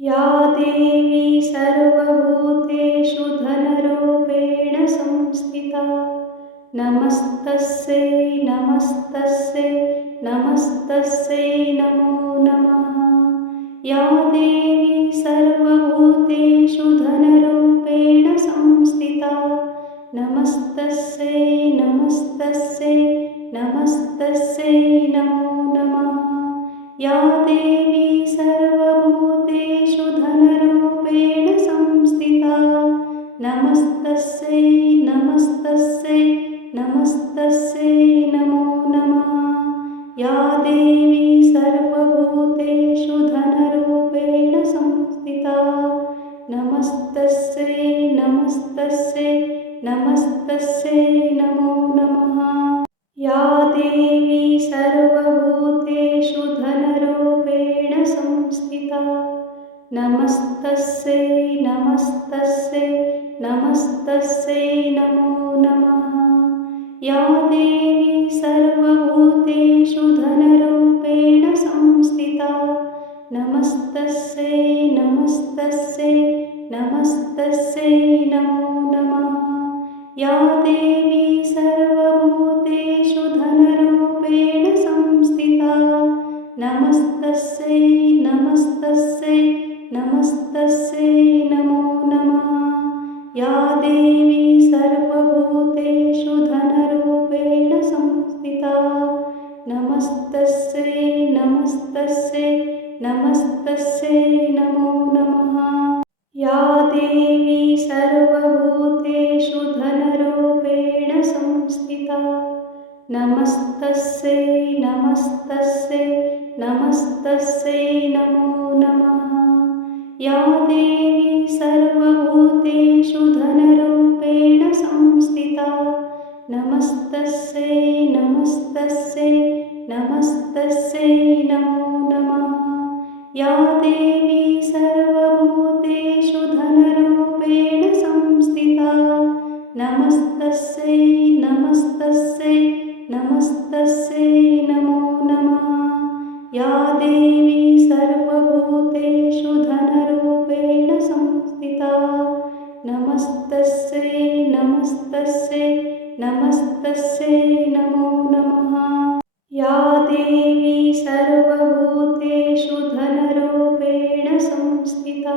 या देवी सर्वभूतेषु धनरूपेण संस्थिता नमस्तस्यै नमस्तस्यै नमस्तस्यै नमो नमः। या देवी सर्वभूतेषु धनरूपेण संस्थिता नमस्तस्यै नमस्तस्यै नमस्तस्यै नमो नमः। या देवी सर्वभूतेषु धनरूपेण संस्थिता नमस्तस्यै नमस्तस्यै नमस्तस्यै नमो नमः। या देवी सर्वभूतेषु धनरूपेण संस्थिता नमस्तस्यै नमस्तस्यै नमस्तस्यै नमो नमः। या देवी सर्वभूतेषु धनरूपेण संस्थिता नमस्तस्यै नमस्तस्यै नमस्तस्यै नमो नमः। या देवी सर्वभूतेषु धनरूपेण संस्थिता नमस्तस्यै नमस्तस्यै नमस्तस्यै नमो नमः। या देवी सर्वभूतेषु धनरूपेण संस्थिता नमस्तस्यै नमस्तस्यै नमस्तस्यै नमो नमः। या देवी सर्वभूतेषु धनरूपेण संस्थिता नमस्तस्यै नमस्तस्यै नमस्तस्यै नमो नमः। या देवी सर्वभूतेषु धनरूपेण संस्थिता नमस्तस्यै नमस्तस्यै नमस्तस्यै नमो नमः। या देवी सर्वभूतेषु धनरूपेण संस्थिता नमस्तस्यै नमस्तस्यै नमस्तस्यै नमो नमः। या देवी सर्वभूतेषु धनरूपेण संस्थिता नमस्तस्यै नमस्तस्यै नमस्तस्यै नमो नमः। या देवी सर्वभूतेषु धनरूपेण संस्थिता नमस्तस्यै नमस्तस्यै नमस्तस्यै नमो नमः। या देवी सर्वभूतेषु धनरूपेण संस्थिता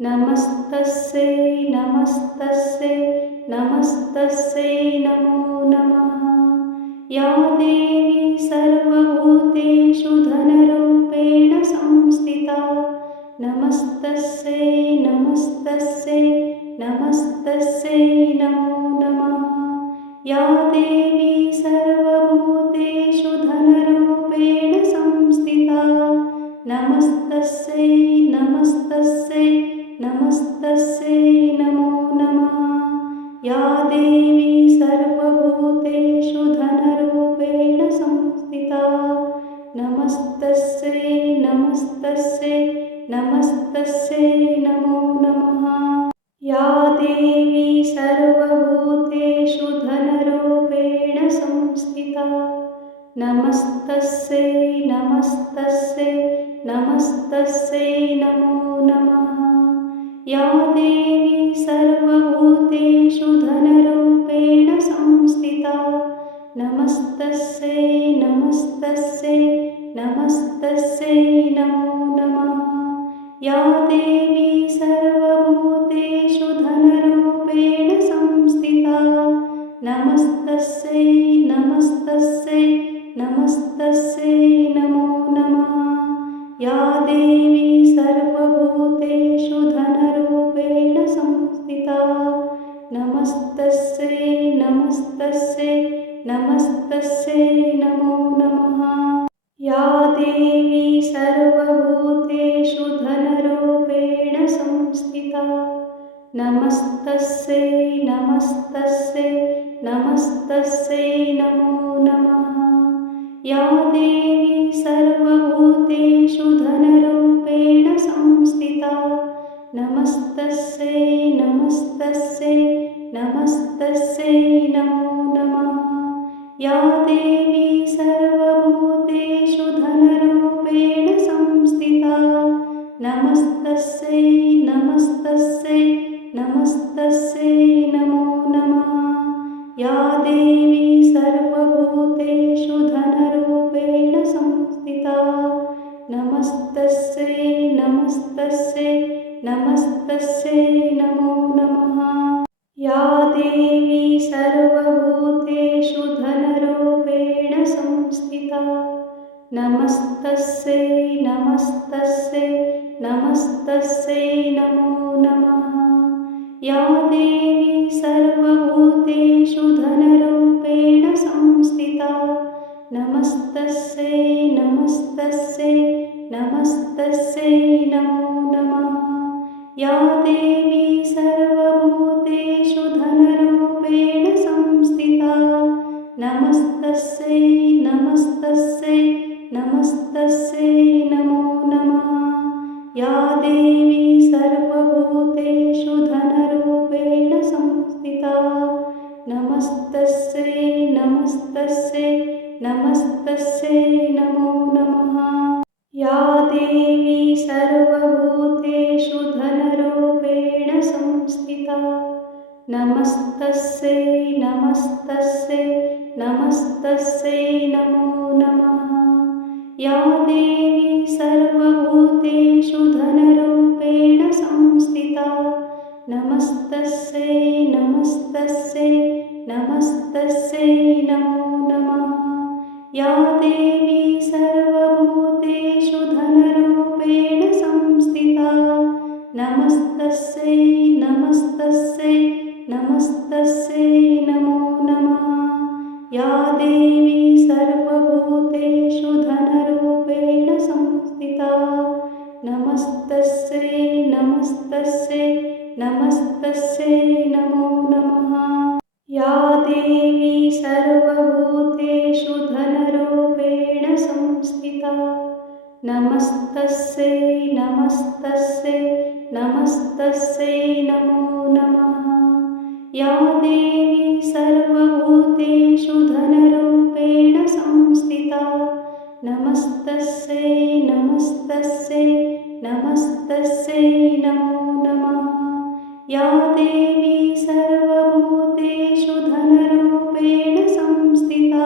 नमस्तस्यै नमस्तस्यै नमस्तस्यै नमो नमः। या देवी सर्वभूतेषु धनरूपेण संस्थिता नमस्तस्यै नमस्तस्यै नमस्तस्यै नमो नमः। या देवी सर्वभूतेषु धनरूपेण संस्थिता नमस्तस्यै नमस्तस्यै नमस्तस्यै नमो नमः। या देवी सर्वभूतेषु धनरूपेण संस्थिता नमस्तस्यै नमस्तस्यै नमस्तस्यै नमो नमः। या देवी सर्वभूतेषु धनरूपेण संस्थिता नमस्तस्यै नमस्तस्यै नमस्तस्यै नमो नमः। या देवी सर्वभूतेषु धनरूपेण संस्थिता नमस्तस्यै नमस्तस्यै नमस्तस्यै नमो नमः। या देवी सर्वभूतेषु धनरूपेण संस्थिता नमस्तस्यै नमस्तस्यै नमस्तस्यै नमो नमः। या देवी सर्वभूतेषु धनरूपेण संस्थिता नमस्तस्यै नमस्तस्यै नमस्तस्यै नमो नमः। या देवी सर्वभूतेषु धनरूपेण संस्थिता नमस्तस्यै नमस्तस्यै नमस्तस्यै नमो नमः। या देवी सर्वभूतेषु धनरूपेण संस्थिता नमस्तस्यै नमस्तस्यै नमस्तस्यै नमो नमः। या देवी सर्वभूतेषु धनरूपेण संस्थिता नमस्तस्यै नमस्तस्यै नमस्तस्यै नमस्तस्यै नमो नमः। या देवी सर्वभूतेषु धनरूपेण संस्थिता नमस्तस्यै नमस्तस्यै नमस्तस्यै नमो नमः। या देवी सर्वभूतेषु धनरूपेण संस्थिता नमस्तस्यै नमस्तस्यै नमस्तस्यै नमो नमः। या देवी सर्वभूतेषु धनरूपेण संस्थिता नमस्तस्यै नमस्तस्यै नमस्तस्यै नमो नमः। या देवी सर्वभूतेषु धनरूपेण संस्थिता नमस्तस्यै नमस्तस्यै नमस्तस्यै नमो नमः। या देवी सर्वभूतेषु धनरूपेण संस्थिता नमस्तस्यै नमस्तस्यै नमस्तस्यै नमो नमः। या देवी सर्वभूतेषु धनरूपेण संस्थिता नमस्तस्यै नमस्तस्यै नमस्तस्यै नमो नमः। या देवी सर्वभूतेषु धनरूपेण संस्थिता नमस्तस्यै नमस्तस्यै नमस्तस्यै नमो नमः। या देवी सर्वभूतेषु धनरूपेण संस्थिता नमस्तस्यै नमस्तस्यै नमस्तस्यै नमो नमः। या देवी सर्वभूतेषु धनरूपेण संस्थिता नमस्तस्यै नमस्तस्यै नमस्तस्यै नमो नमः। या देवी सर्वभूतेषु धनरूपेण संस्थिता नमस्तस्यै नमस्तस्यै नमस्तस्यै नमो नमः। या देवी सर्वभूतेषु धनरूपेण संस्थिता नमस्तस्यै नमस्तस्यै नमस्तस्यै नमो नमः। या देवी सर्वभूतेषु धनरूपेण संस्थिता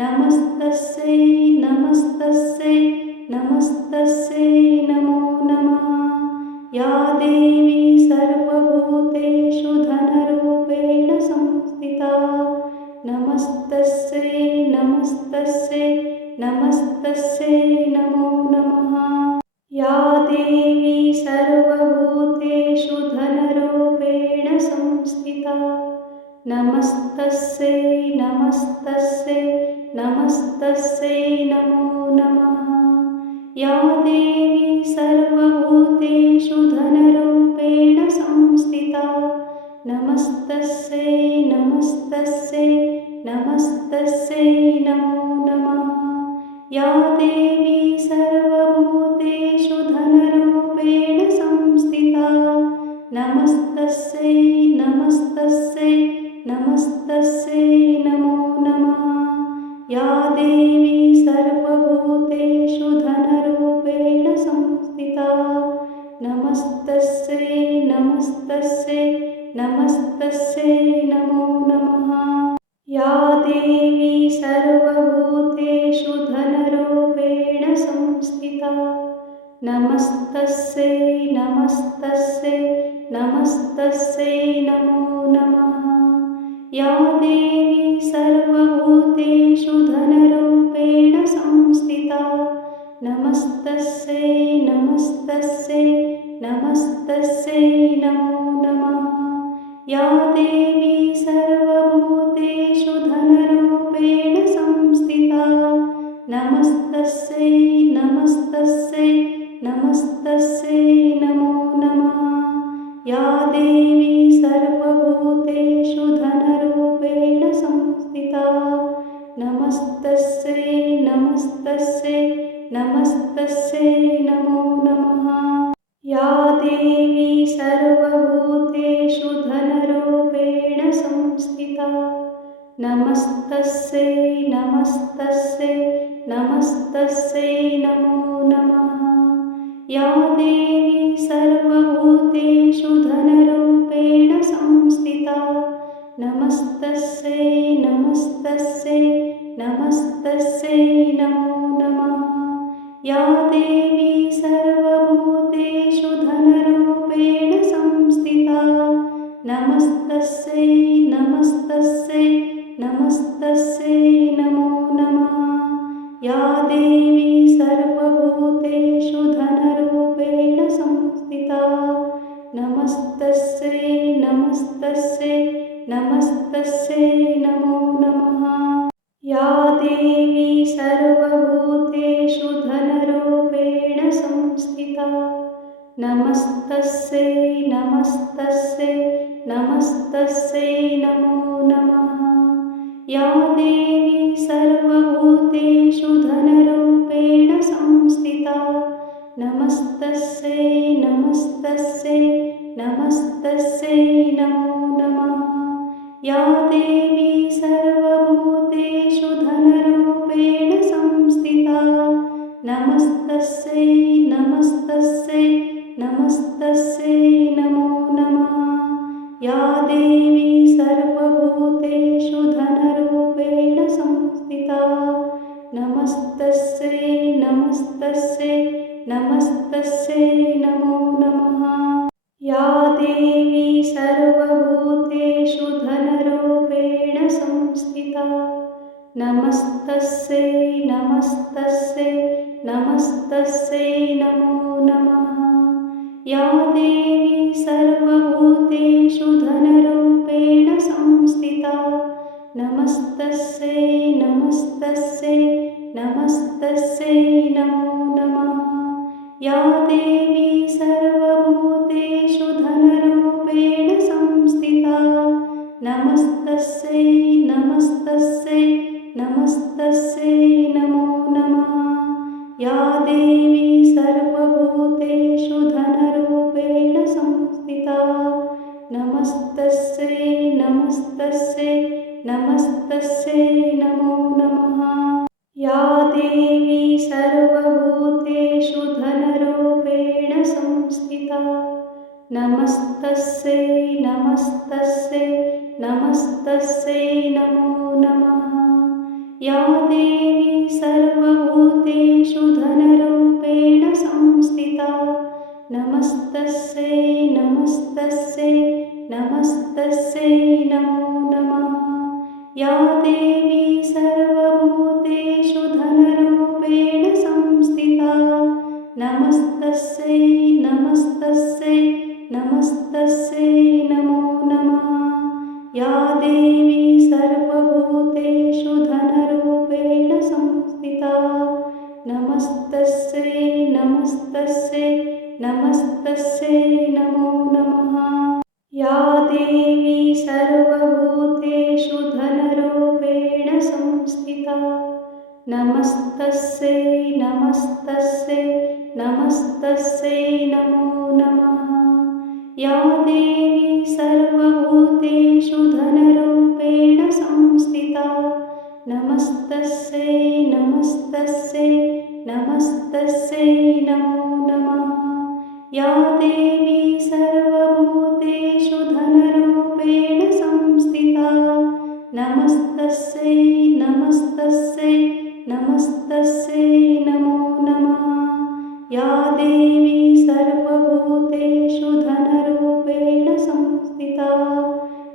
नमस्तस्यै नमस्तस्यै नमस्तस्यै नमो नमः। या देवी सर्वभूतेषु धनरूपेण संस्थिता नमस्तस्यै नमस्तस्यै नमस्तस्यै नमो नमः। या देवी सर्वभूतेषु धनरूपेण संस्थिता नमस्तस्यै नमस्तस्यै नमस्तस्यै नमो नमः। या देवी सर्वभूतेषु धनरूपेण संस्थिता नमस्तस्यै नमस्तस्यै नमस्तस्यै नमो नमः। या देवी सर्वभूतेषु धनरूपेण संस्थिता नमस्तस्यै नमस्तस्यै नमस्तस्यै नमो नमः। या देवी सर्वभूतेषु धनरूपेण संस्थिता नमस्तस्यै नमस्तस्यै नमस्तस्यै नमो नमः। या देवी सर्वभूतेषु धनरूपेण संस्थिता नमस्तस्यै नमस्तस्यै नमस्तस्यै नमो नमः। या देवी सर्वभूतेषु धनरूपेण संस्थिता नमस्तस्यै नमस्तस्यै नमस्तस्यै नमो नमः। या देवी सर्वभूतेषु धनरूपेण संस्थिता नमस्तस्यै नमस्तस्यै नमस्तस्यै नमो नमः। या देवी सर्वभूतेषु धनरूपेण संस्थिता नमस्तस्यै नमस्तस्यै नमस्तस्यै नमो नमः। या देवी सर्वभूतेषु धनरूपेण संस्थिता नमस्तस्यै नमस्तस्यै नमस्तस्यै नमो नमः। या देवी सर्वभूतेषु धनरूपेण संस्थिता नमस्तस्यै नमस्तस्यै नमस्तस्यै नमो नमः। या देवी सर्वभूतेषु धनरूपेण संस्थिता नमस्तस्यै नमस्तस्यै नमस्तस्यै नमो नमः। या देवी सर्वभूतेषु धनरूपेण संस्थिता नमस्तस्यै नमस्तस्यै नमस्तस्यै नमो नमः। या देवी सर्वभूतेषु धनरूपेण संस्थिता नमस्तस्यै नमस्तस्यै नमस्तस्यै नमो नमः। या देवी सर्वभूतेषु धनरूपेण संस्थिता नमस्तस्यै नमस्तस्यै नमस्तस्यै नमो नमः। या देवी सर्वभूतेषु धनरूपेण संस्थिता नमस्तस्यै नमस्तस्यै नमस्तस्यै नमो नमः। या देवी सर्वभूतेषु धनरूपेण संस्थिता नमस्तस्यै नमस्तस्यै नमस्तस्यै नमो नमः। या देवी सर्वभूतेषु धनरूपेण संस्थिता नमस्तस्यै नमस्तस्यै नमस्तस्यै नमो नमः। या देवी सर्वभूतेषु धनरूपेण संस्थिता नमस्तस्यै नमस्तस्यै नमस्तस्यै नमो नमः। या देवी सर्वभूतेषु धनरूपेण संस्थिता नमस्तस्यै नमस्तस्यै नमस्तस्यै नमो नमः। या देवी सर्वभूतेषु धनरूपेण संस्थिता नमस्तस्यै नमस्तस्यै नमस्तस्यै नमो नमः। या देवी सर्वभूतेषु धनरूपेण संस्थिता नमस्तस्यै नमस्तस्यै नमस्तस्यै नमो नमः। या देवी सर्वभूतेषु धनरूपेण संस्थिता नमस्तस्यै नमस्तस्यै नमस्तस्यै नमो नमः। या देवी सर्वभूतेषु धनरूपेण संस्थिता नमस्तस्यै नमस्तस्यै नमस्तस्यै नमो नमः। या देवी सर्वभूतेषु धनरूपेण संस्थिता नमस्तस्यै नमस्तस्यै नमस्तस्यै नमो नमः। या देवी सर्वभूतेषु धनरूपेण संस्थिता नमस्तस्यै नमस्तस्यै नमस्तस्यै नमो नमः। या देवी सर्वभूतेषु धनरूपेण संस्थिता नमस्तस्यै नमस्तस्यै नमस्तस्यै नमो नमः। या देवी सर्वभूतेषु धनरूपेण संस्थिता नमस्तस्यै नमस्तस्यै नमस्तस्यै नमो नमः। या देवी सर्वभूतेषु धनरूपेण संस्थिता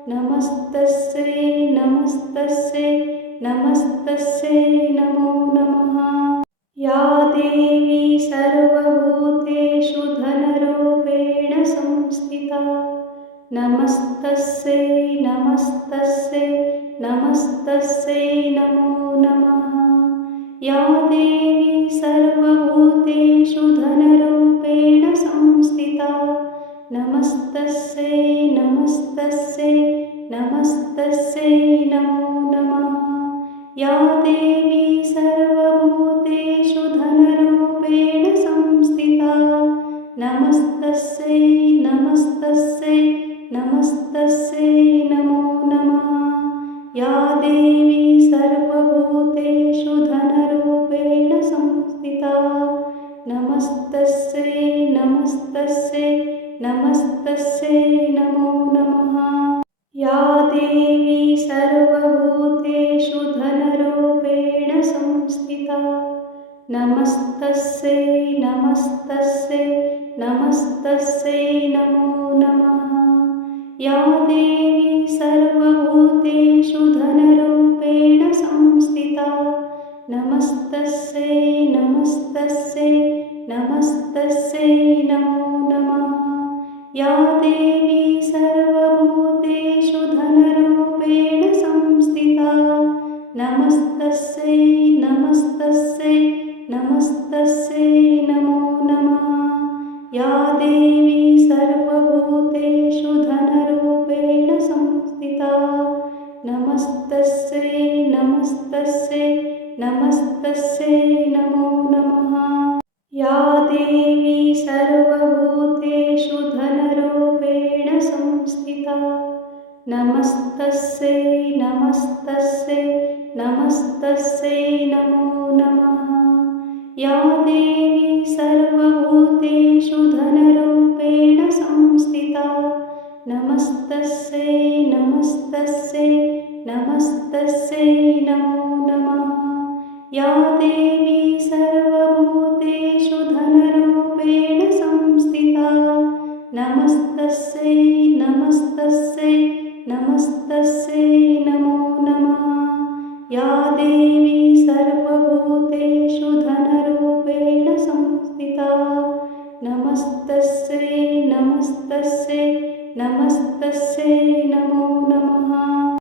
नमस्तस्यै नमस्तस्यै नमस्तस्यै नमो नमः। या देवी सर्वभूतेषु धनरूपेण संस्थिता नमस्तस्यै नमस्तस्यै नमस्तस्यै नमो नमः। या देवी सर्वभूतेषु धनरूपेण संस्थिता नमस्तस्यै नमस्तस्यै नमस्तस्यै नमो नमः। या देवी सर्वभूतेषु धनरूपेण संस्थिता नमस्तस्यै नमस्तस्यै नमस्तस्यै नमो नमः। या देवी सर्वभूतेषु धनरूपेण संस्थिता नमस्तस्यै नमस्तस्यै नमस्तस्यै नमो नमः। या देवी सर्वभूतेषु धनरूपेण संस्थिता नमस्तस्यै नमस्तस्यै नमस्तस्यै नमो नमः। या देवी सर्वभूतेषु धनरूपेण संस्थिता नमस्तस्यै नमस्तस्यै नमस्तस्यै नमो नमः। या देवी सर्वभूतेषु धनरूपेण संस्थिता नमस्तस्यै नमस्तस्यै नमस्तस्यै नमो नमः। या देवी सर्वभूतेषु धनरूपेण संस्थिता नमस्तस्यै नमस्तस्यै नमस्तस्यै नमो नमः। या देवी सर्वभूतेषु धनरूपेण संस्थिता नमस्तस्यै नमस्तस्यै नमस्तस्यै नमो नमः। या देवी सर्वभूतेषु धनरूपेण संस्थिता नमस्तस्यै नमस्तस्यै नमस्तस्यै नमो नमः। या देवी सर्वभूतेषु धनरूपेण संस्थिता नमस्तस्यै नमस्तस्यै नमस्तस्यै नमो नमः। या देवी सर्वभूतेषु धनरूपेण संस्थिता नमस्तस्यै नमस्तस्यै नमस्तस्यै नमो नमः।